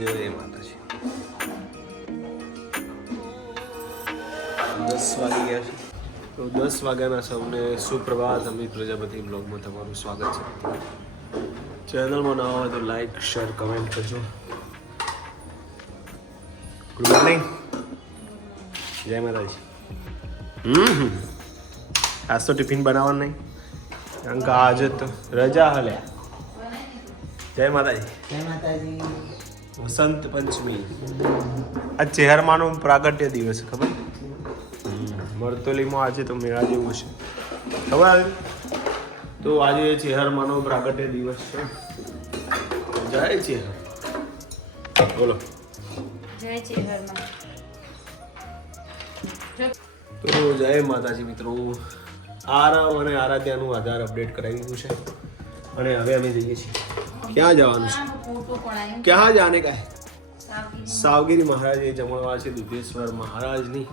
જય માતાજી. 10 વાગી ગયા છે. તો 10 વાગ્યાના સૌને સુપ્રભાત. અમિત પ્રજાપતિ બ્લોગમાં તમારું સ્વાગત છે. ચેનલમાં નવા હોય તો લાઈક શેર કમેન્ટ કરજો. Good morning. જય માતાજી. આજ તો ટિફિન બનાવવાનું નહીં કારણ કે આજે તો રજા હલ્યા. જય માતાજી. જય માતાજી. વસંત પંચમી. આ ચેહરમાનો પ્રાગટ્ય દિવસ ખબર? મરતોલીમાં આજે તો મેળા જેવું છે ખબર આવે. તો આજે ચેહરમાનો પ્રાગટ્ય દિવસ છે. જય ચેહર. બોલો જય ચેહરમાં. તો જય માતાજી મિત્રો. આરવ અને આરાધ્યાનું આધાર અપડેટ કરાવી દીધું છે અને હવે અમે જઈએ છીએ. ક્યાં જવાનું છે? ક્યાં જાને કા? સાવગીરી મહારાજ એ જમણવાર છે. દુધેશ્વર મહારાજની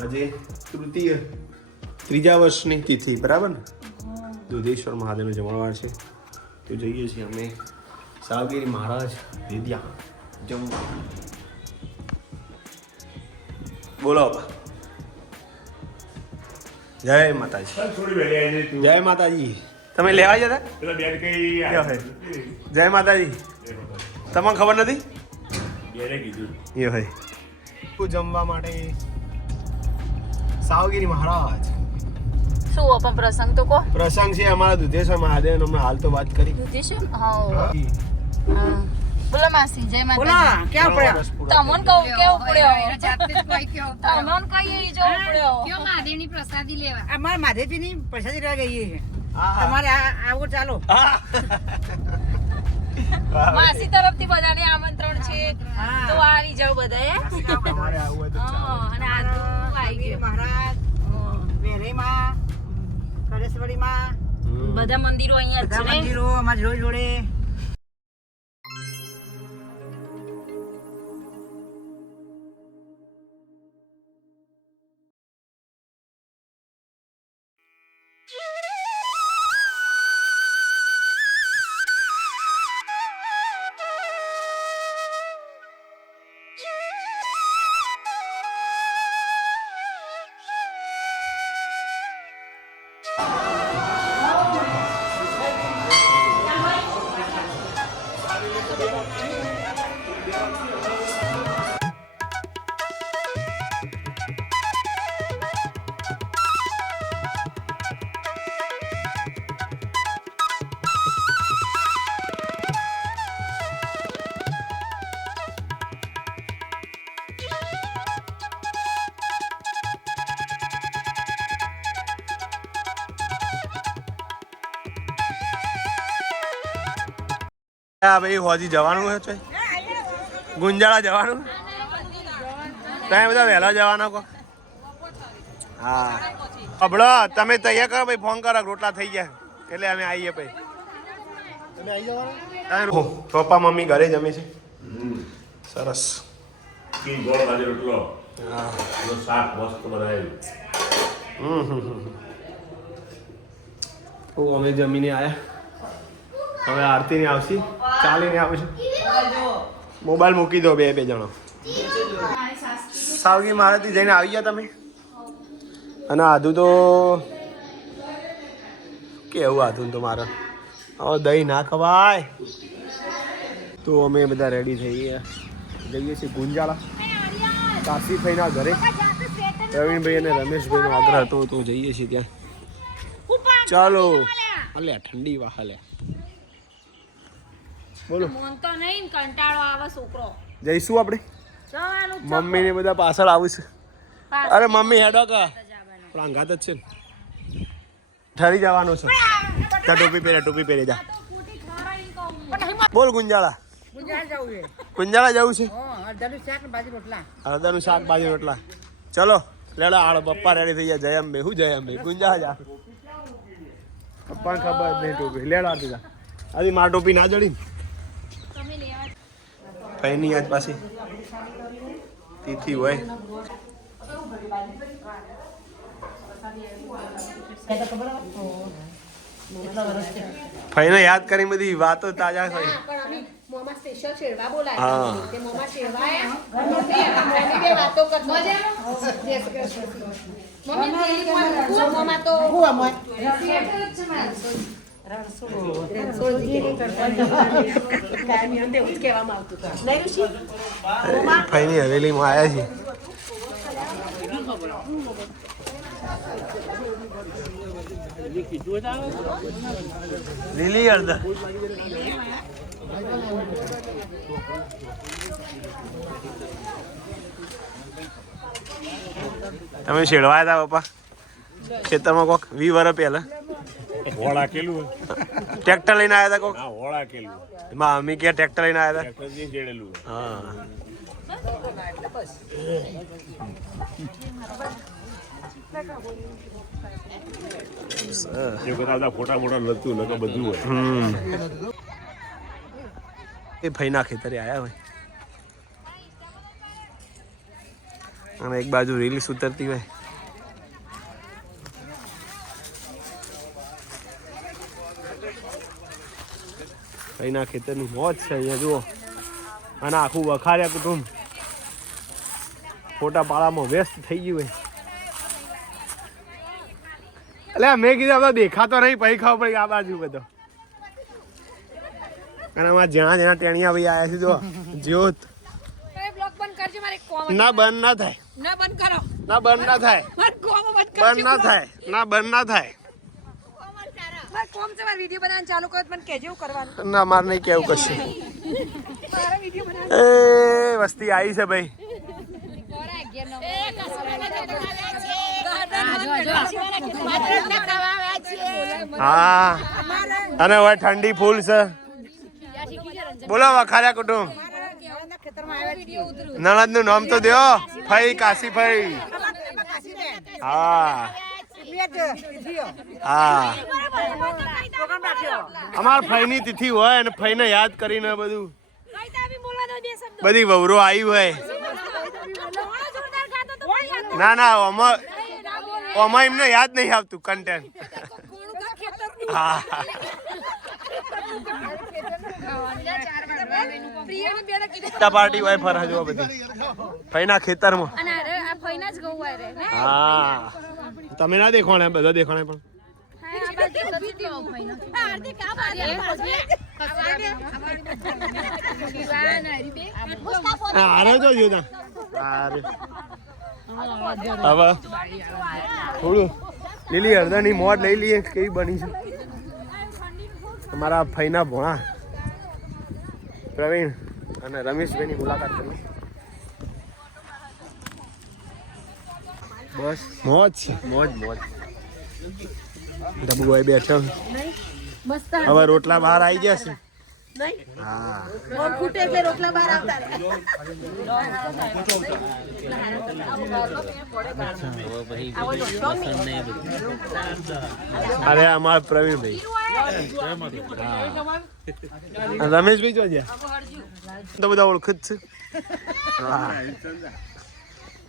આજે ત્રીજા વર્ષની તિથિ બરાબર ને? દુધેશ્વર મહાદેવનો જમણવાર છે. તો જઈએ છીએ અમે સાવગીરી મહારાજ વિદ્યા જમવા. બોલો જય માતાજી. જય માતાજી. તમે લેવા જતા? જય માતાજી. તમને ખબર નથી? એ હોય જમવા માટે સાવગીરી મહારાજ. શું પણ પ્રસંગ તો કહો. પ્રસંગ છે અમારા દુધેશ્વર મહાદેવ. હમણાં હાલ તો વાત કરી. દુધેશ્વર હા. બોલો માસી જય માતાજી. બોલા ક્યાં પડ્યા? તમને કહું કેવું પડ્યો? જાતે જ કોઈ કયો તમને કહીએ ઈ જોવું પડ્યો. કયો મહાદેવની પ્રસાદી લેવા. અમારે માધેપીની પ્રસાદી લેવા ગઈએ છે. તમારે આવો ચાલો. માસી તરફથી બધાને આમંત્રણ છે હા. તો આવી જાવ બધા. તમારે આવું હોય તો ચાલો. અને આ તો આવી ગયો. મહારાજ વેરેમાં કરેશ્વરીમાં બધા મંદિરો અહીંયા જ બધા છે ને? મંદિરો અમારી જોડે જોડે. હા ભાઈ હોજી જવાનું છે. ગુંજાળા જવાનું. તમે બધા વહેલા જવાના કહો. હા અબળો તમે તૈયાર કરો ભાઈ. ફોન કરો રોટલા થઈ ગયા એટલે અમે આવીએ ભાઈ. તમે આવી જવાના? પપ્પા મમ્મી ઘરે જમે છે. સરસ. અમે જમીને આવ્યા. હવે આરતી ને આવશે. ચાલીને આવશે. મોબાઈલ મૂકી દો બે જણો. સાવગી મહારાજથી જઈને આવી ગયા તમે? અને આધુ તો કેવું આધુન તો મારે હવે દહીં ના ખવાય. તો અમે બધા રેડી થઈ ગયા. જઈએ છીએ ગુંજાળા કાશીભાઈના ઘરે. પ્રવીણભાઈ અને રમેશભાઈનો આગ્રહ હતો તો જઈએ છીએ ત્યાં. ચાલો. અલ્યા ઠંડી વાહ લ્યા. બોલો મન તો નહીં કંટાળો આવે છોકરો. જઈશું આપણે. જવાનું જ મમ્મી ને બધા પાછળ આવશે. અરે મમ્મી હેડો કા પણ ઘાત જ છે ને. ઠરી જવાનું છે. ટોપી પહેરી જા. બોલ ગુંજાળા. ગુજરાત જવું છે. ગુંજાળા જવું છે. અડધાનું શાક ને બાજુ રોટલા. હળદરનું શાક બાજુ રોટલા. ચલો લેડો આળો. પપ્પા રેડી થઈ ગયા. જય અંબે. હું જય અંબે. ગુંજાળા જા. પપ્પાને ખબર જ નહીં ટોપી. લેડો આરતી જા. આજી માર ટોપી ના જડી. કઈની આજ પાછી તિથિ હોય. ફઈને યાદ કરી બધી વાતો તાજા થઈ. સ્પેશિયલ શેરવા બોલાય હા. તે મોમાં શેરવાયા મમ્મી બે વાતો કરતો જય શ્રી કૃષ્ણ. મમ્મી પેલી પણ મોમાં તો ફઈની હવેલીમાં આવ્યા છીએ. લીલી હળદર તમે શેડવાયા હતા પપ્પા ખેતરમાં કોક 20 વર્ષ પહેલા હોળા કેલું ટ્રેક્ટર લઈને આવ્યા હતા કોક હા હોળા કેલું એમાં અમે ક્યાં ટ્રેક્ટર લઈને આવ્યા ટ્રેક્ટરથી જેડેલું હતા હા જે બધા ફોટા મોટા લતું લગે બધું હોય એ ફઈના ખેતરે આવ્યા હોય અને એક બાજુ રીલ્સ ઉતરતી હોય ફઈના ખેતરની મોજ છે અહીંયા જુઓ અને આખું વખાર્યા કુટુંબ ફોટા પાડામાં વ્યસ્ત થઈ ગયું હોય એટલે મેં કીધું આપણે દેખાતો નહીં પછી ખબર પડી આ બાજુ બધો અને અમારા જ્યાં જ્યાં ટેણિયા ભાઈ આવ્યા છે જો જ્યોત બ્લોગ બંધ કરજો મારે કોમ ના બંધ ના થાય ના બંધ કરો ના બંધ ના થાય મારે કોમ બંધ કરજો બંધ ના થાય ના બંધ ના થાય મારે કોમ છે મારે વિડિયો બનાવવાનું ચાલુ કરો તો મને કહેજો એવું કરવાનું ના મારે નહીં કેવું કશું મારે વિડિયો બનાવવાનું એ વસ્તી આવી છે ભાઈ હા અને હવે ઠંડી ફૂલ છે બોલો વખાર્યા કુટુંબ નણંદ નું નામ તો દો ફઈ કાશી ફઈ હા હા અમાર ફઈની તિથિ હોય અને ફઈને યાદ કરીને બધું બધી વવરો આવી હોય ના ના આમાં એમને યાદ નહીં આવતું કન્ટેન્ટ હા પાર્ટી હોય ફરવા જો બધી ફઈના ખેતરમાં અને આ ફઈના જ ગૌ હોય રે ને હા તમે ના દેખોણે બધા દેખોણે પણ આરે તો જોતા આરે હવે થોડું લીલી હળદરની મોડ લઈ લઈએ કેવી બની છે અમારા ફઈના ભોણા પ્રવીણ અને રમેશભાઈની મુલાકાત કરી બસ મોજ મોજ મોજ ડબ્બુ બેઠો હવે રોટલા બહાર આવી ગયા છે હા અરે અમારા પ્રવીણભાઈ રમેશભાઈ જો તો બધા ઓળખ જ છે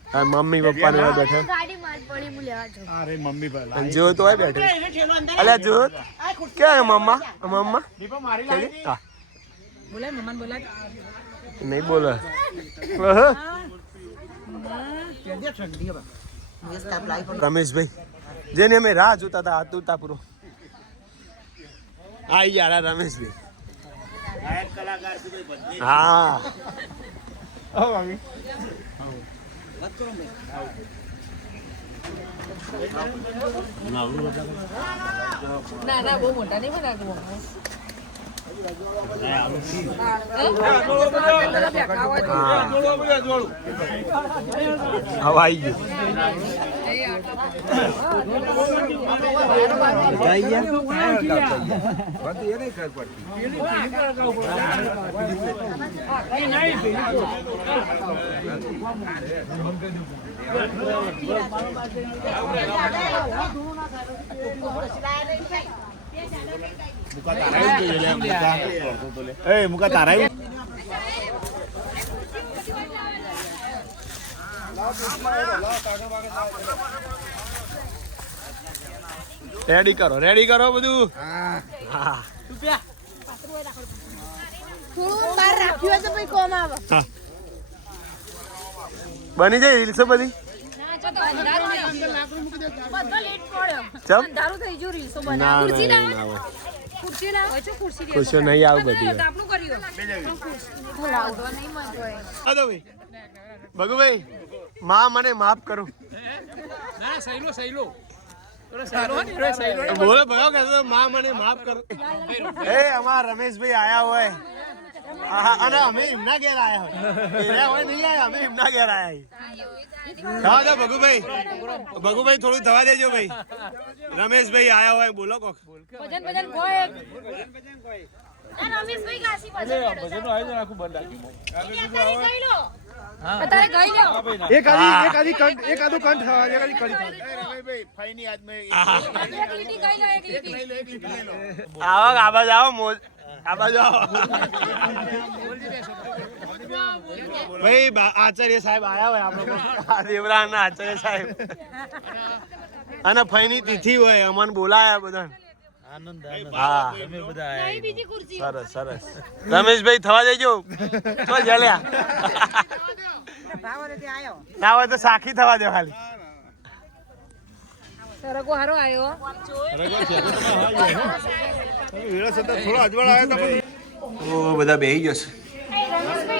હા મમ્મી પપ્પા ને બેઠા અરે મમ્મી પહેલા જો તો હોય બેઠે અલ્યા જો ક્યાં મમ્મા મમ્મા બોલાય મમ્માને બોલાય નહીં બોલે રમેશભાઈ જેને અમે રાહ જોતા હતા આતુરતા પૂરો આઈ ગયા રમેશભાઈ હા ના ના બહુ મોટા નહીં બનાવતું હવે આવી ગયું મુકા તારા રેડી કરો બધું હા થોડું બહાર રાખ્યું હોય તો પછી કોમ આવે. હા બની જાય રીલ્સ બધી. બધો લેટ પડ્યો. ચમ અંધારું થઈ ગયું રીલ્સો ના બનાવ. ના ના હોય. ખુરશી ના હોય છે ખુરશી દે. ખુશીઓ નહીં આવું બધી આપણું કર્યું. લાવતો નહીં મળતો હોય. હા તો ભાઈ ભગુભાઈ માં મને માફ કરો. બોલો ભયો કે માં મને માફ કરો. એ અમાર રમેશભાઈ આયા હોય અને અમે એમના ઘેર આયા હોય નહીં આયા અમે એમના ઘેર આયા હા તો ભગુભાઈ થોડું થવા દેજો ભાઈ. રમેશભાઈ આયા હોય બોલો કોક. ભજન કોઈ રમેશભાઈ કાશી ભજન અત્યારે ગઈ લો. એકાદું કંઠ આવો આબાજ આવો મોજ આબાજ આવો ભાઈ આચાર્ય સાહેબ આયા હોય આપણો દેવરાજ ના આચાર્ય સાહેબ અને ફઈની તિથિ હોય અમને બોલાયા બધા. હા સરસ સરસ રમેશભાઈ થવા દેજો તો જલ્યા ના હોય તો સાખી થવા દે ખાલી. સરગો હારો આવ્યો. બધા બેહી જશે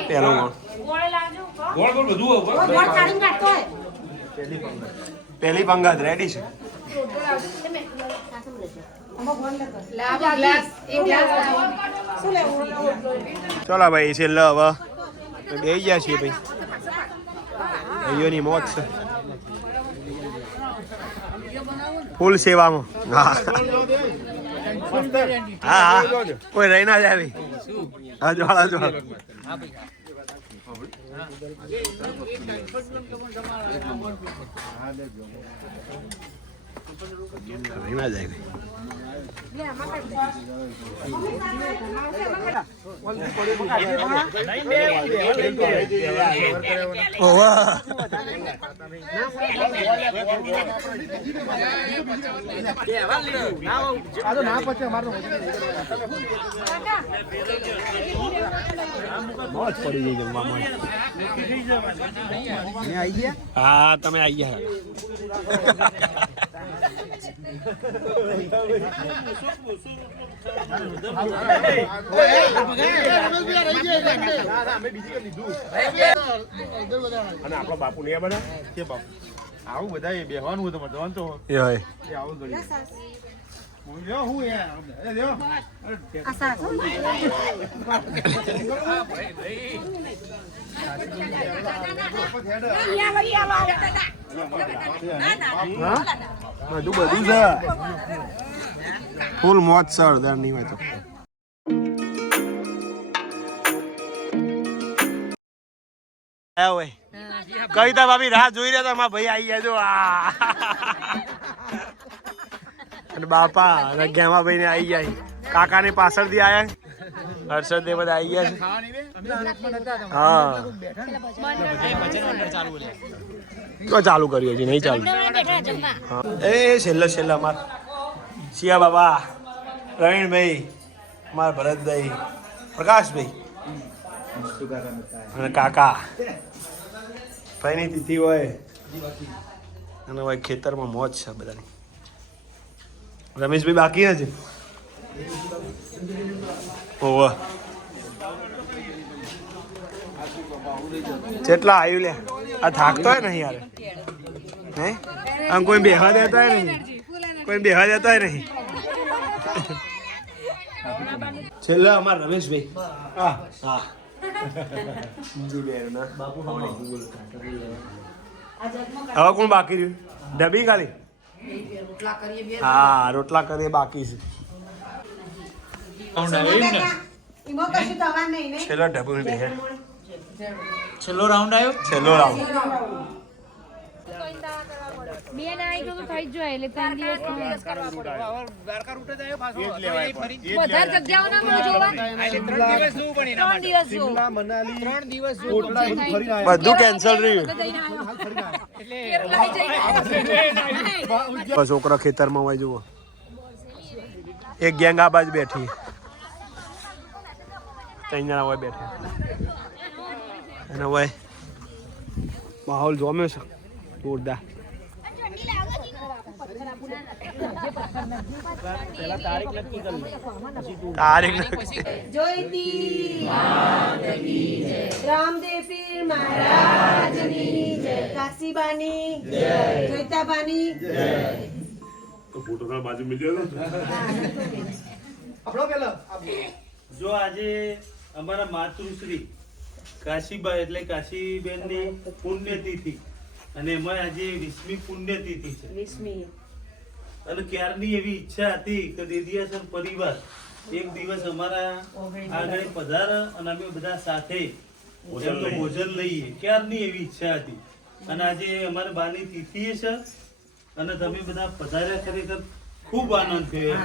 પેલો પેલી પંગત રેડી છે. ચલો ભાઈ છેલ્લે હવે બેહી ગયા છીએ ભાઈ. ભાઈઓની મોજ છે ફૂલ સેવામાં. હા હા કોઈ રહી ના જાય ભાઈ. હા જોડા જોડા રહી ના જાય ભાઈ. મોજ પડી ગઈ જમવામાં. હા તમે આવી ગયા. અને આપણો બાપુ ને બધા કે બાપુ આવું બધા બેહવાનું હોય તો મતવાનું તો એ હોય આવું ગયું હું બધું છે ફૂલ મોજ છે અડધા નહીં હોય તો. કવિતા ભાભી રાહ જોઈ રહ્યા હતા મારા ભાઈ આવી ગયા જો. અને બાપા અને ગેમા ભાઈ ને આવી ગયા. કાકા ની પાછળથી આયા. હર્ષદ ને બધા આવી ગયા છે. હા તો ચાલુ કર્યું છે નહીં ચાલુ. એ છેલ્લે અમાર શિયા બાબા પ્રવીણભાઈ અમારા ભરતભાઈ પ્રકાશભાઈ અને કાકા ભાઈની તિથિ હોય અને ભાઈ ખેતરમાં મોજ છે બધાની. રમેશભાઈ બાકી નથી. ઓહ કેટલા આવ્યું લે. આ થાકતો હોય ને યાર હે આમ કોઈ બેહવા દેતા હોય નહીં. કોઈ બેહવા દેતા હોય નહીં. છેલ્લે અમારા રમેશભાઈ. હા હા હવે કોણ બાકી રહ્યું? ડબી ખાલી. હા રોટલા કરીએ બાકી છે. છેલ્લો ડબ્બુ બે છેલ્લો રાઉન્ડ આવ્યો. છેલ્લો રાઉન્ડ. બે ના આવી ગયું તો થઈ જ જાય એટલે 3 દિવસ વધારે જગ્યાઓ ના મળે જોવા. 3 દિવસ બધું કેન્સલ રહ્યું. છોકરા ખેતરમાં હોય જુઓ. એક ગેંગ આ બાજુ બેઠી. ત્રણ જણા હોય બેઠા અને હોય માહોલ જોમ્યો છે જોરદાર. તારીખ જોઈતી રામદેવ પીર મહારાજની જય, કાશીબાની જય, જોઈતાબાની જય. જો આજે અમારા માતૃશ્રી કાશીબા એટલે કાશીબેનની પુણ્યતિથિ અને એમાં આજે 20મી પુણ્યતિથિ છે. 20મી. અને ક્યારની એવી ઈચ્છા હતી કે દેદિયાસર પરિવાર એક દિવસ અમારા આગળ પધારે અને અમે બધા સાથે એમનું ભોજન લઈએ. ક્યારની એવી ઈચ્છા હતી અને આજે અમારા બાની તિથિ છે અને તમે બધા પધાર્યા, ખરેખર ખૂબ આનંદ થયો.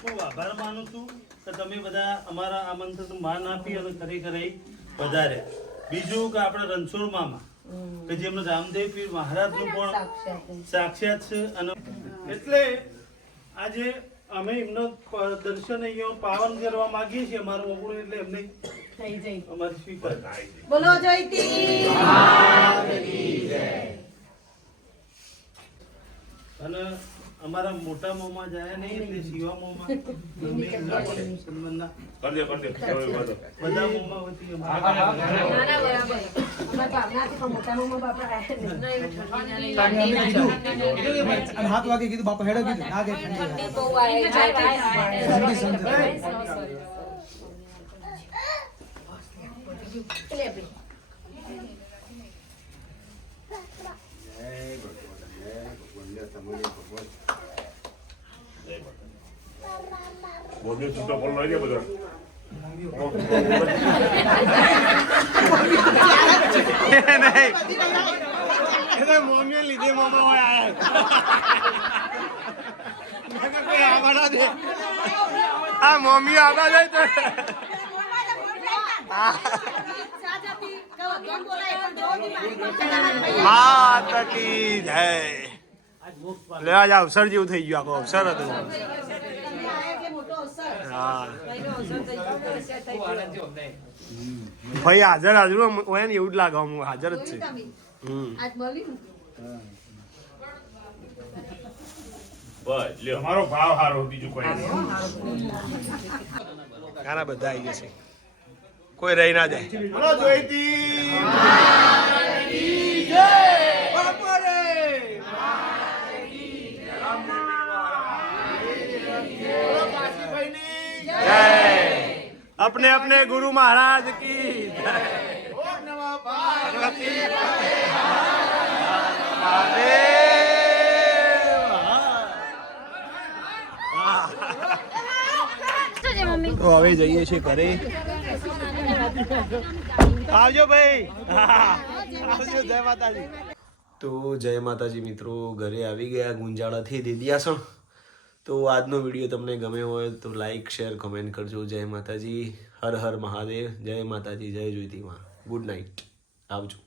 ખૂબ આભાર માનું છું કે તમે બધા અમારા આમંત્રણ માન આપી અને ખરેખર અહીં પધાર્યા. બીજું કે આપણે રણછોડ મામા કે જેમનો રામદેવ પીર મહારાજનું પણ સાક્ષાત છે અને એટલે આજે અમે એમનો દર્શન અહીંયા પાવન કરવા માંગીએ છીએ. અમારું ઓગણું એટલે એમને થઈ જઈ. અમારી સ્વીકાર. બોલો જોઈતી અને અમારા મોટા મોમાં જાય નહીં એટલે શિવા મોમાં બધા મોમાં વતી હાથ વાગે કીધું બાપા હેડો કીધું ના કે બોમ્બે છૂટા પડો લઈ ગયા બધા મોમીઓ લીધે મોમા હોય આયા આ મોમીઓ આગળ જાય તો માતા કી જય. લે આજ અવસર જેવું થઈ ગયું, આખો અવસર હતો. હા ભાઈ હાજર હાજર હોય ને એવું જ લાગે, હું હાજર જ છે. અમારો ભાવ સારો, બીજું કોઈ નહીં. ઘણા બધા આવી જશે, કોઈ રહી ના જાય. બોલો જોઈતી अपने अपने गुरु महाराज की તો હવે જઈએ છીએ ઘરે. આવજો ભાઈ. આવજો. જય માતાજી. તો જય માતાજી મિત્રો, ઘરે આવી ગયા ગુંજાળાથી દેદિયાસણ. તો આજનો વિડીયો તમને ગમે હોય તો લાઈક શેર કમેન્ટ કરજો. જય માતાજી, હર હર મહાદેવ. જય માતાજી, જય જોઈતી માં. ગુડ નાઇટ, આવજો.